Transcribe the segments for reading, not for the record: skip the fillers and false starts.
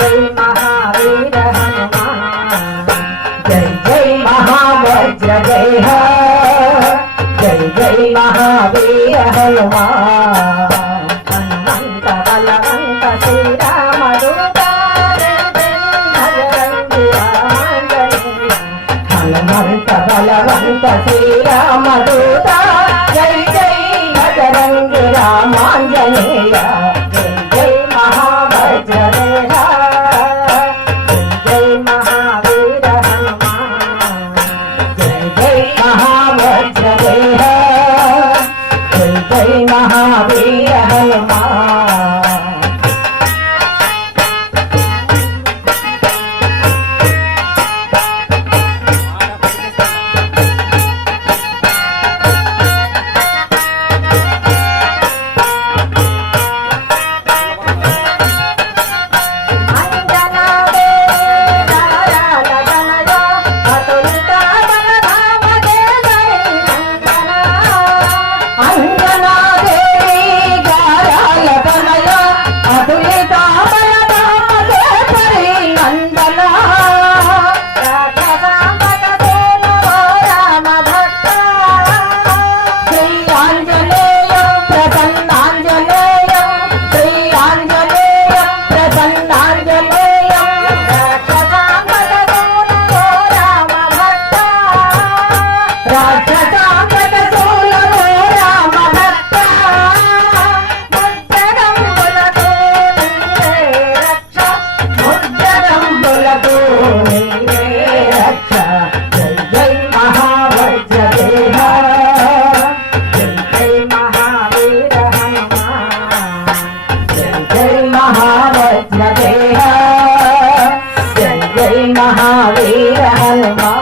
जय महावीर हनुमान जय जय महावज्र देह जय जय महावीर हनुमान हनुमंत बलवंत श्री राम दूत हनुमंत बलवंत श्री राम दूत जय जय बजरंग रामांजनेय जय जय महावज्र देह जय महावीर हनुमान जय जय महावज्र देह जय जय महावीर हनुमान महावीर हनुमान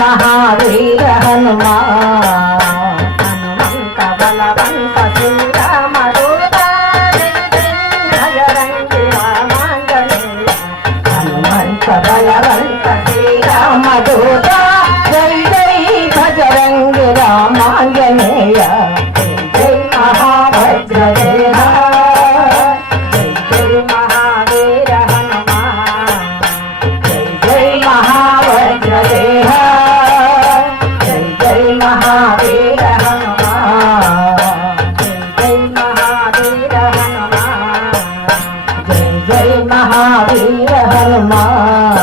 महावीर हनुमान हनुमंत बलवंत श्री राम दूत बजरंग रामांजनेय हनुमंत बलवंत श्री राम दूत जय जय बजरंग रामांजनेय जय जय महावज्र देह जय जय महावीर हनुमान जय जय महावज्र देह महावीर हनुमान जय महावीर हनुमान जय जय महावीर हनुमान।